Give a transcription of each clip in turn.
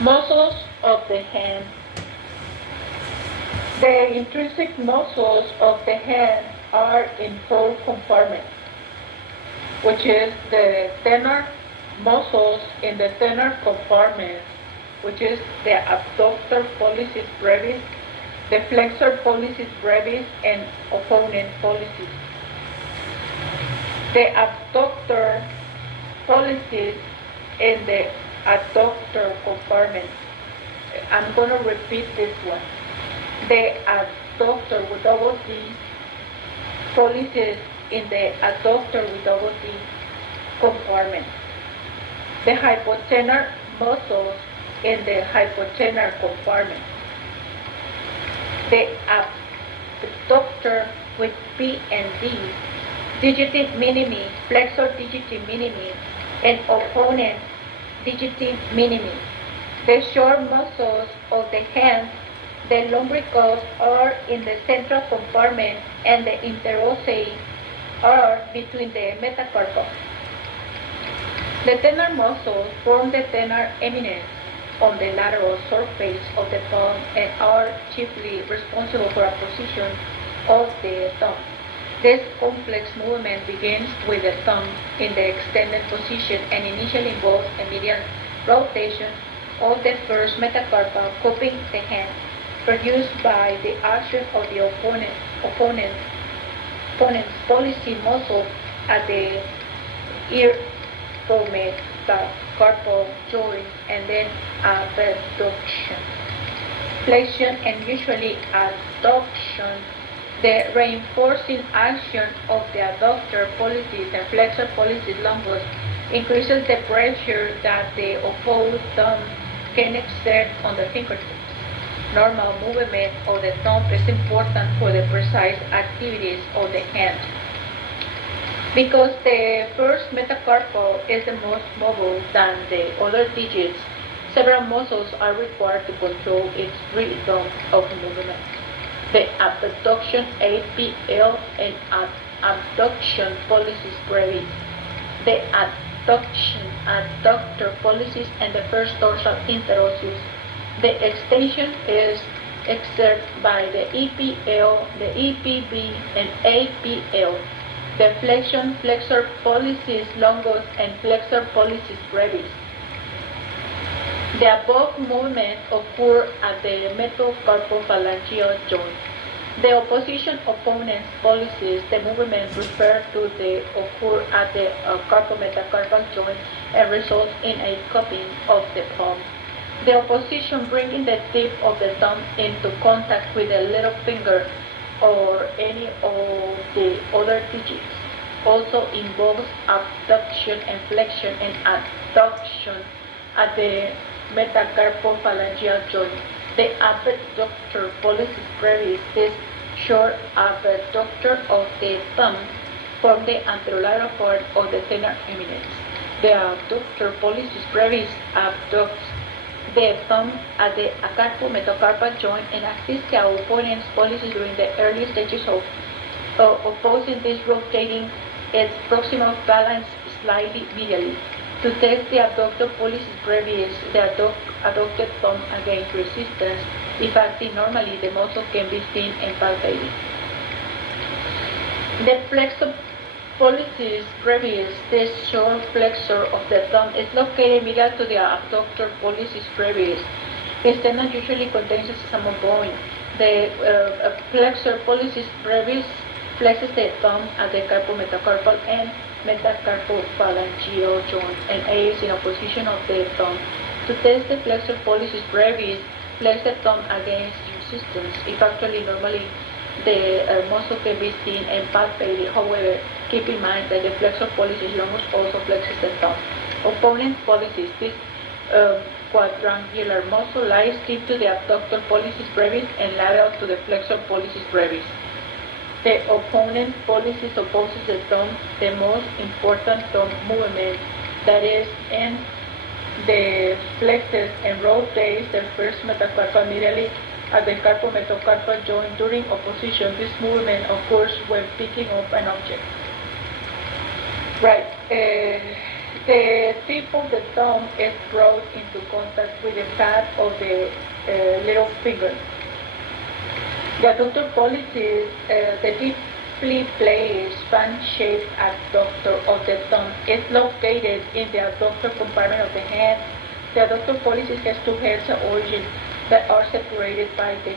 Muscles of the hand. The intrinsic muscles of the hand are in four compartments, which is the thenar muscles in the thenar compartment, which is the abductor pollicis brevis, the flexor pollicis brevis, and opponent pollicis. The abductor pollicis in the adductor compartment. I'm going to repeat this one. The adductor with double D pollicis in the adductor with double D compartment. The hypothenar muscles in the hypothenar compartment. The abductor with P and D, digiti minimi, flexor digiti minimi, and opponent digiti minimi. The short muscles of the hands, the lumbricals, are in the central compartment, and the interossei are between the metacarpal. The thenar muscles form the thenar eminence on the lateral surface of the thumb and are chiefly responsible for a position of the thumb. This complex movement begins with the thumb in the extended position and initially involves a medial rotation of the first metacarpal cupping the hand, produced by the action of the opponent's pollicis muscle at the ear metacarpal joint, and then abduction, flexion, and usually adduction. The reinforcing action of the adductor pollicis and flexor pollicis longus increases the pressure that the opposed thumb can exert on the fingertips. Normal movement of the thumb is important for the precise activities of the hand. Because the first metacarpal is the most mobile than the other digits, several muscles are required to control its rhythm of movement. The abduction APL and abduction pollicis brevis. The adductor pollicis and the first dorsal interosseous. The extension is exerted by the EPL, the EPB, and APL. The flexion, flexor pollicis longus, and flexor pollicis brevis. The above movement occurs at the metacarpophalangeal joint. The opposition opponent's pollicis, the movement referred to, the occur at the carpometacarpal joint and results in a cupping of the palm. The opposition bringing the tip of the thumb into contact with the little finger or any of the other digits also involves abduction and flexion and adduction at the metacarpophalangeal joint. The abductor pollicis brevis, this short abductor of the thumb, forms the anterolateral part of the thenar eminence. The abductor pollicis brevis abducts the thumb at the carpometacarpal joint and assists the opponent's pollicis during the early stages of opposing this, rotating its proximal phalanx slightly medially. To test the abductor pollicis brevis, the adducted thumb against resistance, if acting normally, the muscle can be seen and palpated. The flexor pollicis brevis, this short flexor of the thumb, is located medial to the abductor pollicis brevis. Its tendon usually contains a sesame bone. The flexor pollicis brevis flexes the thumb at the carpometacarpal and metacarpophalangeal joint and aids in opposition of the thumb. To test the flexor pollicis brevis, flex the thumb against resistance. If actually normally the muscle can be seen and palpated, however, keep in mind that the flexor pollicis longus also flexes the thumb. Opponent pollicis, this quadrangular muscle lies deep to the abductor pollicis brevis and lateral to the flexor pollicis brevis. The opponent pollicis opposes the thumb, the most important thumb movement, that is, in the flexes and rotates the first metacarpal medially at the carpometacarpal joint during opposition. This movement occurs when picking up an object. Right. The tip of the thumb is brought into contact with the fat of the little finger. The adductor pollicis, the deeply placed fan-shaped adductor of the thumb, is located in the adductor compartment of the hand. The adductor pollicis has two heads of origin that are separated by the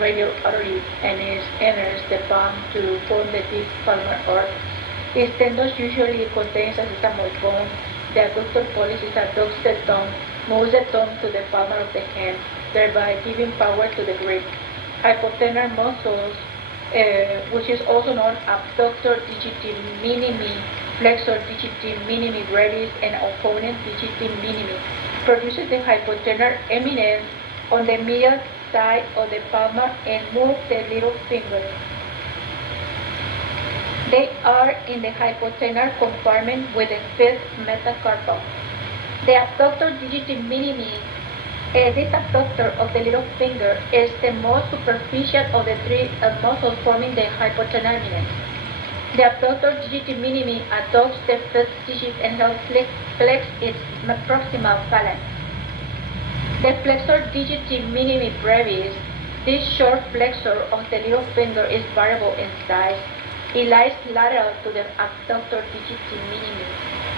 radial artery and enters the palm to form the deep palmar arch. This tendon usually contains a sesamoid bone. The adductor pollicis adducts the thumb, moves the thumb to the palmar of the hand, thereby giving power to the grip. Hypothenar muscles, which is also known abductor digiti minimi, flexor digiti minimi brevis, and opponent digiti minimi, produces the hypothenar eminence on the medial side of the palmar and move the little finger. They are in the hypothenar compartment with the fifth metacarpal. The abductor digiti minimi, this abductor of the little finger, is the most superficial of the three muscles forming the hypothenar eminence. The abductor digiti minimi adducts the fifth digit and helps flex its proximal phalanx. The flexor digiti minimi brevis, this short flexor of the little finger, is variable in size. It lies lateral to the abductor digiti minimi.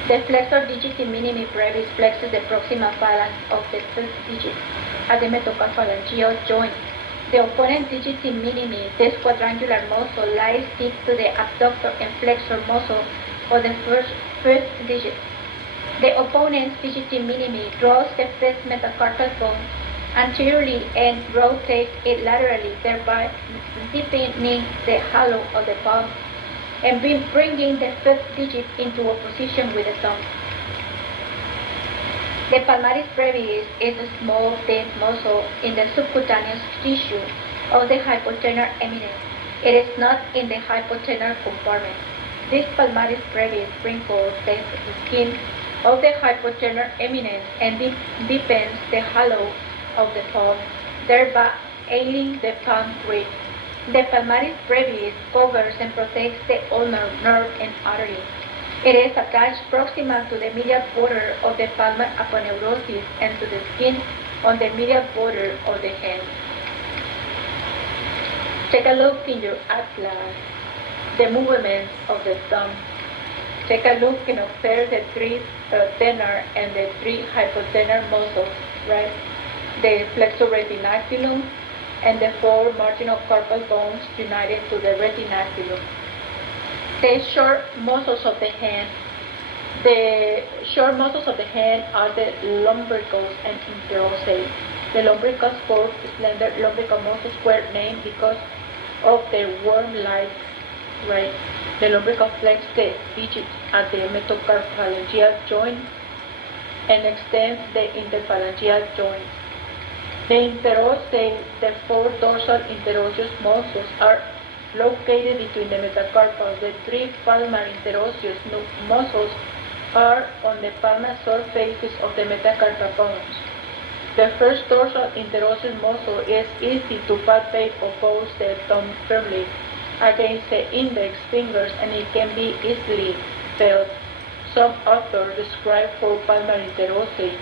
The flexor digiti minimi brevis flexes the proximal phalanx of the fifth digit at the metacarpophalangeal joint. The opponent digiti minimi, this quadrangular muscle, lies deep to the abductor and flexor muscle of the fifth digit. The opponent's digiti minimi draws the fifth metacarpal bone anteriorly and rotates it laterally, thereby deepening the hollow of the palm and bringing the fifth digit into opposition with the thumb. The palmaris brevis is a small, thin muscle in the subcutaneous tissue of the hypothenar eminence. It is not in the hypothenar compartment. This palmaris brevis wrinkles the skin of the hypothenar eminence and deepens the hollow of the palm, thereby aiding the palm grip. The palmaris brevis covers and protects the ulnar nerve and artery. It is attached proximal to the medial border of the palmar aponeurosis and to the skin on the medial border of the hand. Take a look in your atlas, the movements of the thumb. Take a look and observe the three thenar and the three hypothenar muscles, right? The flexor retinaculum and the four marginal carpal bones united to the retinaculum. The short muscles of the hand. The short muscles of the hand are the lumbricals and interosseous. The lumbricals form slender lumbrical muscles were named because of their worm-like, right? The lumbrical flex the digits at the metacarpophalangeal joint and extends the interphalangeal joint. The interosseous, the four dorsal interosseous muscles, are located between the metacarpals. The three palmar interosseous muscles are on the palmar surfaces of the metacarpal bones. The first dorsal interosseous muscle is easy to palpate, oppose the thumb firmly against the index fingers, and it can be easily felt. Some authors describe four palmar interosseous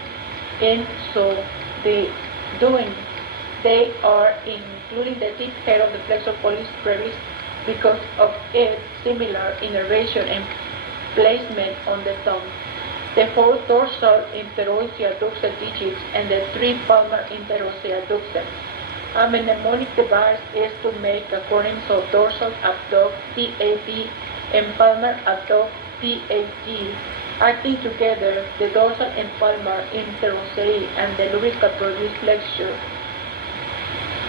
in so doing. They are including the tip head of the flexor pollicis brevis because of its similar innervation and placement on the thumb. The four dorsal interosseous adducts the digits and the three palmar interosseous adducts them. A mnemonic device is to make acronyms of dorsal abduct DAD and palmar abduct PAD. Acting together, the dorsal and palmar interosseous and the lumbrical produce flexure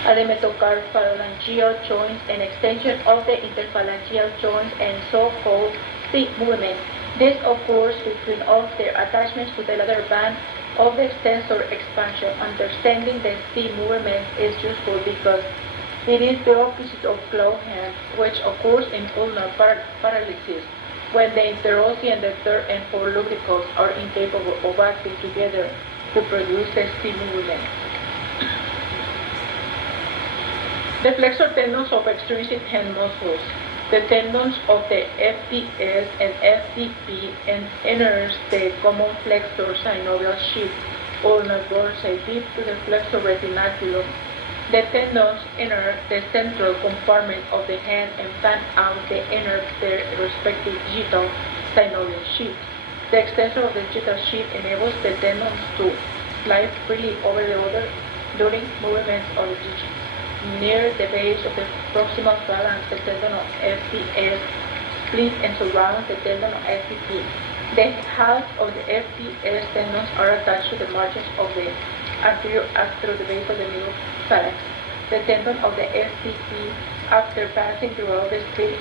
at the metacarpophalangeal joints and extension of the interphalangeal joints and so-called C movement. This occurs between all their attachments to the lateral band of the extensor expansion. Understanding the C movement is useful because it is the opposite of claw hand, which occurs in ulnar paralysis, when the interosseous and the third and fourth lumbricals are incapable of acting together to produce the C movement. The flexor tendons of extrinsic hand muscles. The tendons of the FDS and FDP enters the common flexor synovial sheath ulnar dorsal deep to the flexor retinaculum. The tendons enter the central compartment of the hand and fan out the inner their respective digital synovial sheaths. The extension of the digital sheath enables the tendons to slide freely over the other during movements of the digits. Near the base of the proximal phalanx, the tendon of FDS splits and surrounds the tendon of FDP. The halves of the FDS tendons are attached to the margins of the anterior arc through the base of the middle phalanx. The tendon of the FDP, after passing throughout the split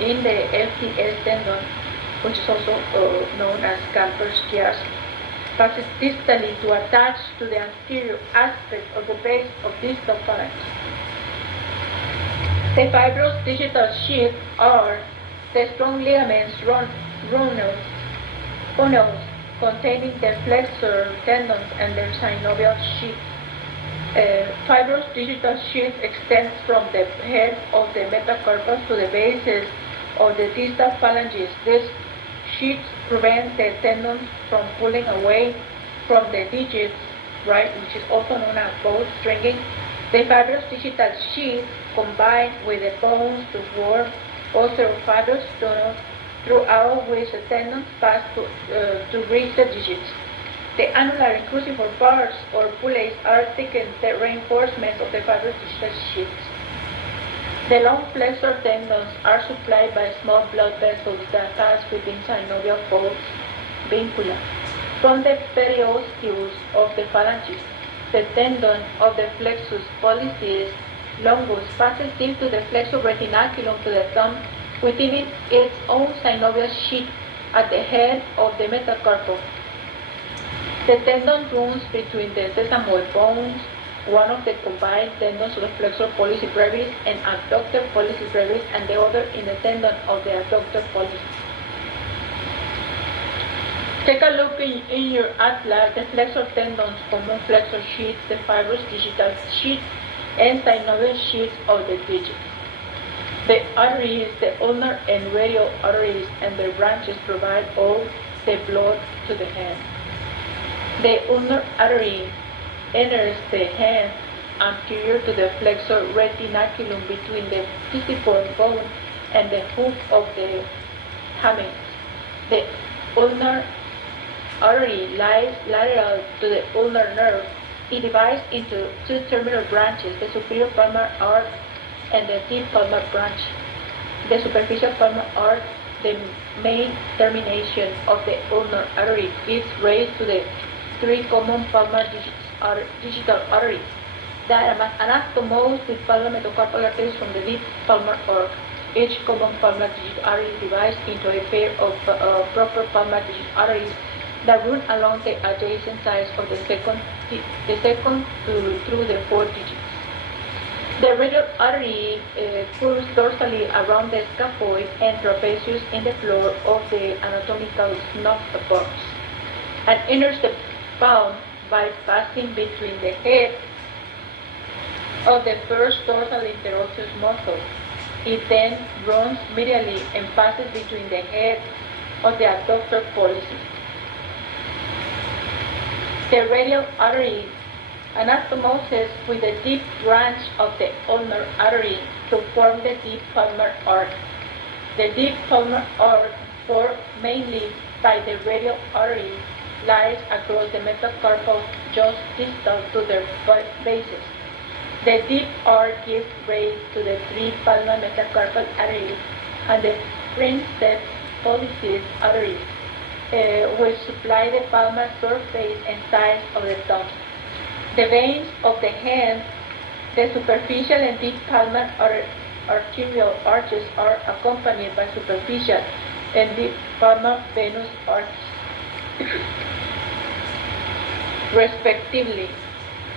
in the FDS tendon, which is also known as Camper's passes distally to attach to the anterior aspect of the base of distal phalanx. The fibrous digital sheaths are the strong ligaments runals containing the flexor tendons and their synovial sheath. Fibrous digital sheath extends from the head of the metacarpus to the bases of the distal phalanges. These sheaths prevent the tendons from pulling away from the digits, right, which is also known as bowstringing. The fibrous digital sheath combine with the bones to form osteofibrous tunnels throughout which the tendons pass to reach the digits. The annular and cruciform bars or pullays are thickened the reinforcements of the fibrous digital sheaths. The long flexor tendons are supplied by small blood vessels that pass within synovial folds, vincula. From the periosteus of the phalanges, the tendon of the flexus pollicis longus passes deep to the flexor retinaculum to the thumb within its own synovial sheath at the head of the metacarpal. The tendon runs between the sesamoid bones, one of the combined tendons of the flexor pollicis brevis and adductor pollicis brevis, and the other in the tendon of the adductor pollicis. Take a look in your atlas, the flexor tendons, common flexor sheath, the fibrous digital sheath, and synovial sheath of the digits. The arteries, the ulnar and radial arteries and their branches provide all the blood to the hand. The ulnar artery enters the hand anterior to the flexor retinaculum between the pisiform bone and the hoof of the hamate. The ulnar artery lies lateral to the ulnar nerve. It divides into two terminal branches, the superior palmar arc and the deep palmar branch. The superficial palmar arc, the main termination of the ulnar artery, gives rise to the three common palmar digital arteries. The anastomose with palmar metacarpal arteries from the deep palmar arc. Each common palmar digital artery divides into a pair of proper palmar digital arteries that run along the adjacent sides of the second through the four digits. The radial artery curves dorsally around the scaphoid and trapezius in the floor of the anatomical snuff box and enters the palm by passing between the head of the first dorsal interosseous muscle. It then runs medially and passes between the head of the adductor pollicis. The radial artery anastomoses with the deep branch of the ulnar artery to form the deep palmar arc. The deep palmar arc, formed mainly by the radial artery, lies across the metacarpal just distal to their bases. The deep arc gives rise to the three palmar metacarpal arteries and the princeps pollicis arteries, which supply the palmar surface and sides of the thumb. The veins of the hand, the superficial and deep palmar arterial arches are accompanied by superficial and deep palmar venous arches, respectively.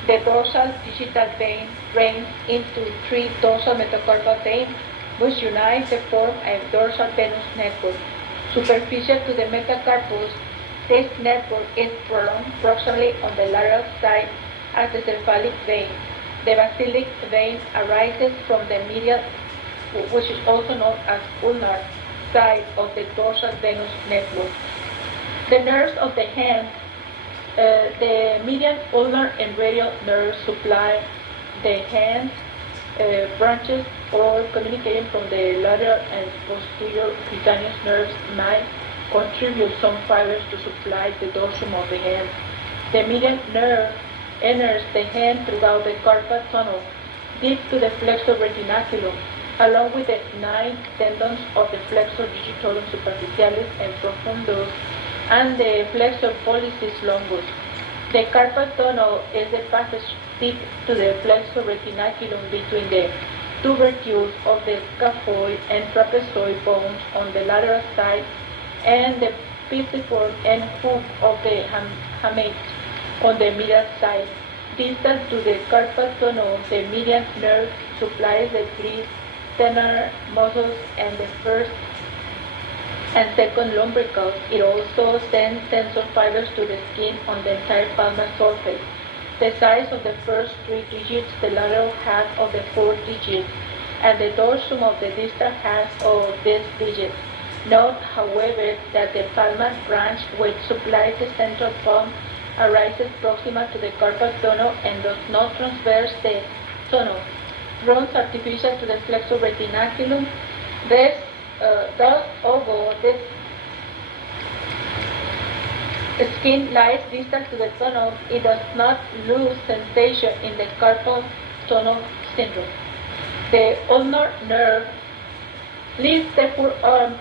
The dorsal digital vein drains into three dorsal metacarpal veins, which unite to form a dorsal venous network. Superficial to the metacarpus, this network is prolonged proximally on the lateral side as the cephalic vein. The basilic vein arises from the medial which is also known as ulnar side of the dorsal venous network. The nerves of the hand, the median ulnar and radial nerves supply the hand branches or communicating from the lateral and posterior cutaneous nerves might contribute some fibers to supply the dorsum of the hand. The median nerve enters the hand throughout the carpal tunnel deep to the flexor retinaculum, along with the 9 tendons of the flexor digitorum superficialis and profundus and the flexor pollicis longus. The carpal tunnel is the passage deep to the flexor retinaculum between the tubercles of the scaphoid and trapezoid bones on the lateral side and the pisiform and hook of the hamate on the medial side. Distal to the carpal tunnel, the median nerve supplies the 3 thenar muscles and the first and second lumbricals. It also sends tensor fibers to the skin on the entire palmar surface. The size of the first 3 digits, the lateral half of the 4 digits, and the dorsum of the distal half of these digits. Note, however, that the palmar branch, which supplies the central palm, arises proximal to the carpal tunnel and does not traverse the tunnel. Runs artificial to the flexor retinaculum. Thus, although this skin lies distal to the tunnel, it does not lose sensation in the carpal tunnel syndrome. The ulnar nerve leaves the forearm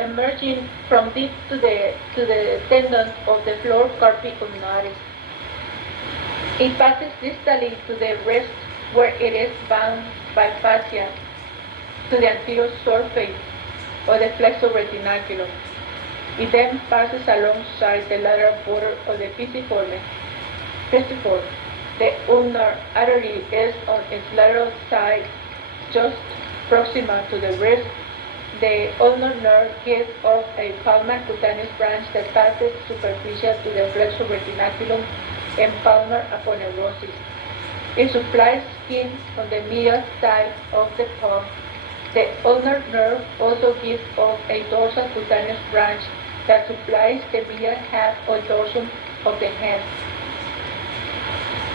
emerging from deep to the tendons of the floor carpi ulnaris. It passes distally to the wrist, where it is bound by fascia to the anterior surface of the flexor retinaculum. It then passes alongside the lateral border of the pisiform. The ulnar artery is on its lateral side, just proximal to the wrist. The ulnar nerve gives off a palmar cutaneous branch that passes superficial to the flexor retinaculum and palmar aponeurosis. It supplies skin on the medial side of the palm. The ulnar nerve also gives off a dorsal cutaneous branch that supplies the medial half or dorsum of the hand,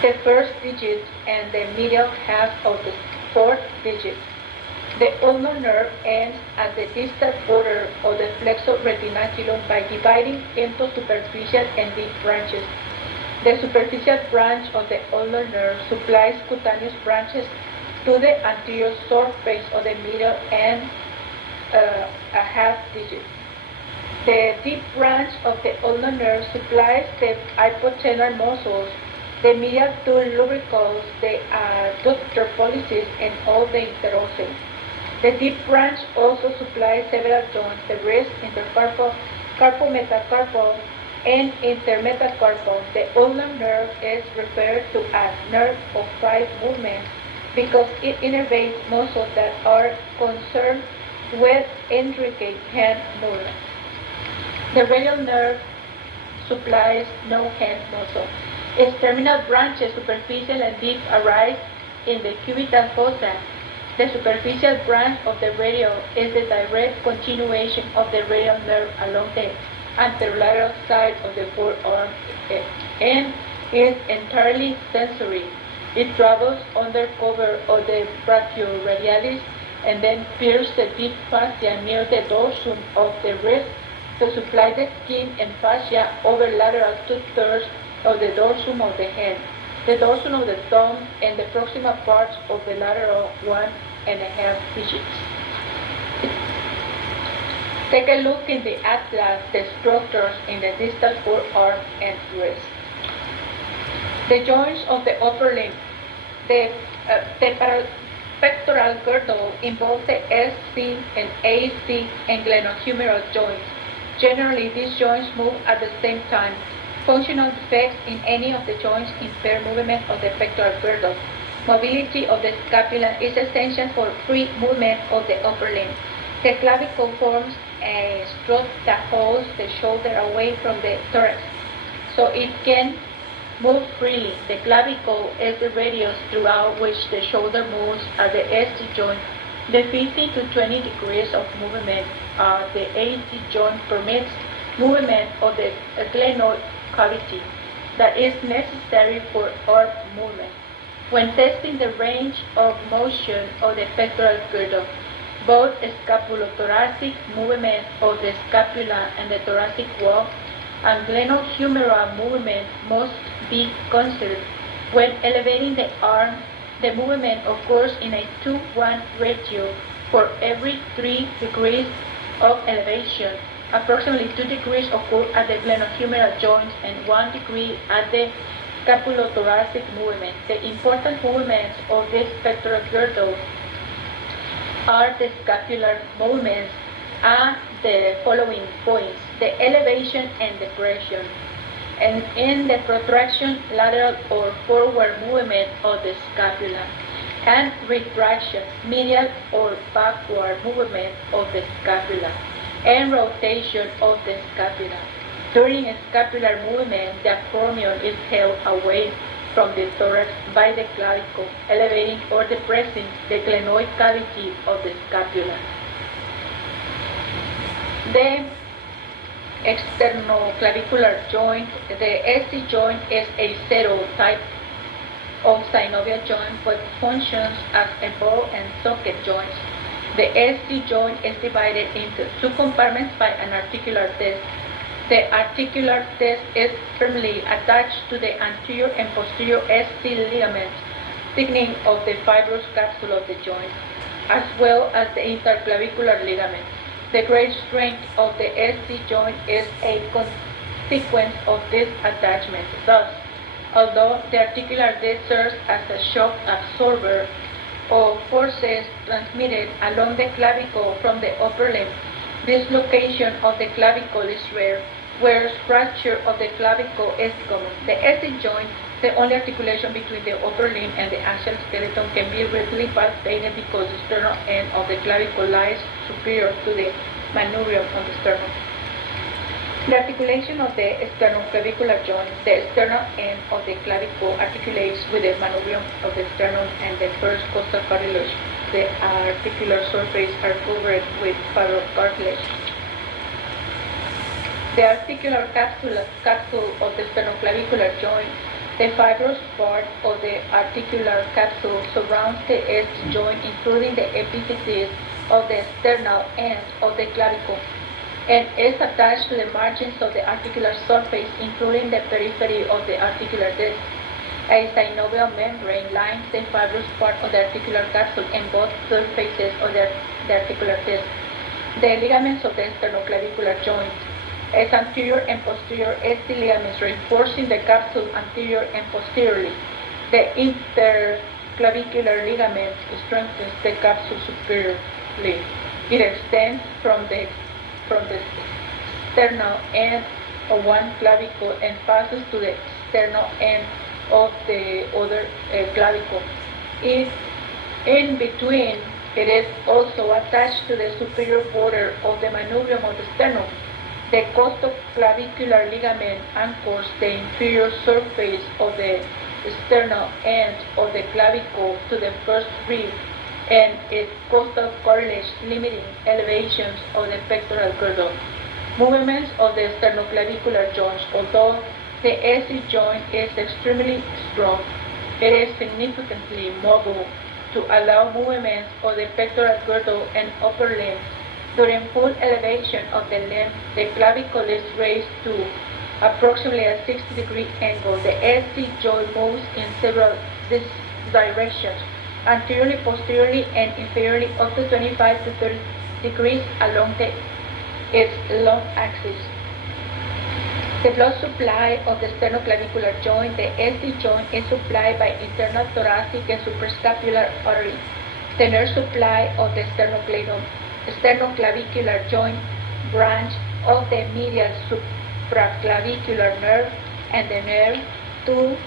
the first digit, and the medial half of the 4th digit. The ulnar nerve ends at the distal border of the flexor retinaculum by dividing into superficial and deep branches. The superficial branch of the ulnar nerve supplies cutaneous branches to the anterior surface of the middle and a half digit. The deep branch of the ulnar nerve supplies the hypothenar muscles, the medial 2 lubricals, the adductor pollicis, and all the interossei. The deep branch also supplies several joints, the wrist, intercarpal, carpometacarpal, and intermetacarpal. The ulnar nerve is referred to as nerve of 5 movements because it innervates muscles that are concerned with intricate hand movements. The radial nerve supplies no hand muscle. Its terminal branches, superficial and deep, arise in the cubital fossa. The superficial branch of the radial is the direct continuation of the radial nerve along the anterolateral side of the forearm and is entirely sensory. It travels under cover of the brachioradialis and then pierces the deep fascia near the dorsum of the wrist to supply the skin and fascia over lateral 2/3 of the dorsum of the hand, the dorsum of the thumb, and the proximal parts of the lateral 1.5 digits. Take a look in the atlas, the structures in the distal forearm and wrist. The joints of the upper limb. The pectoral girdle involves the SC and AC and glenohumeral joints. Generally, these joints move at the same time. Functional defects in any of the joints impair movement of the pectoral girdle. Mobility of the scapula is essential for free movement of the upper limb. The clavicle forms a strut that holds the shoulder away from the thorax, so it can move freely. The clavicle is the radius throughout which the shoulder moves at the SC joint The 15 to 20 degrees of movement the AC joint permits movement of the glenoid cavity that is necessary for arm movement. When testing the range of motion of the pectoral girdle, both scapulothoracic movement of the scapula and the thoracic wall and glenohumeral movement must be considered. When elevating the arm, the movement occurs in a 2-1 ratio for every 3 degrees of elevation. Approximately 2 degrees occur at the glenohumeral joints and 1 degree at the scapulothoracic movement. The important movements of this pectoral girdle are the scapular movements at the following points: the elevation and depression, and in the protraction, lateral or forward movement of the scapula, and retraction, medial or backward movement of the scapula, and rotation of the scapula. During a scapular movement, the acromion is held away from the thorax by the clavicle, elevating or depressing the glenoid cavity of the scapula. The externoclavicular joint, the SC joint, is a zero type of synovial joint but functions as a ball and socket joint. The SC joint is divided into two compartments by an articular disc. The articular disc is firmly attached to the anterior and posterior SC ligaments, thickening of the fibrous capsule of the joint, as well as the interclavicular ligaments. The great strength of the SC joint is a consequence of this attachment. Thus, although the articular disc serves as a shock absorber of forces transmitted along the clavicle from the upper limb, dislocation of the clavicle is rare, whereas fracture of the clavicle is common. The SC joint, the only articulation between the upper limb and the axial skeleton, can be readily palpated because the sternal end of the clavicle lies superior to the manubrium on the sternum. The articulation of the sternoclavicular joint, the sternal end of the clavicle articulates with the manubrium of the sternum and the first costal cartilage. The articular surface are covered with fibrocartilage. The articular capsule of the sternoclavicular joint, the fibrous part of the articular capsule surrounds the SC joint, including the epiphysis of the sternal end of the clavicle, and is attached to the margins of the articular surface, including the periphery of the articular disc. A synovial membrane lines the fibrous part of the articular capsule and both surfaces of the articular disc. The ligaments of the sternoclavicular joint, as anterior and posterior SC ligaments reinforcing the capsule anterior and posteriorly. The interclavicular ligament strengthens the capsule superiorly. It extends from the sternal end of one clavicle and passes to the sternal end of the other clavicle. In between, it is also attached to the superior border of the manubrium of the sternum. The costoclavicular ligament anchors the inferior surface of the sternal end of the clavicle to the first rib and its costal cartilage, limiting elevations of the pectoral girdle. Movements of the sternoclavicular joints. Although the SC joint is extremely strong, it is significantly mobile to allow movements of the pectoral girdle and upper limb. During full elevation of the limb, the clavicle is raised to approximately a 60-degree angle. The SC joint moves in several directions, anteriorly, posteriorly, and inferiorly, up to 25 to 30 degrees along its long axis. The blood supply of the sternoclavicular joint, the SC joint, is supplied by internal thoracic and suprascapular arteries. The nerve supply of the sternoclavicular joint branch of the medial supraclavicular nerve, and the nerve to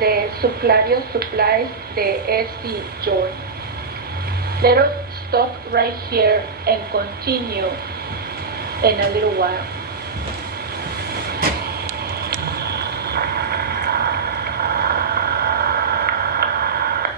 the subclavius supplies the SC joint. Let us stop right here and continue in a little while.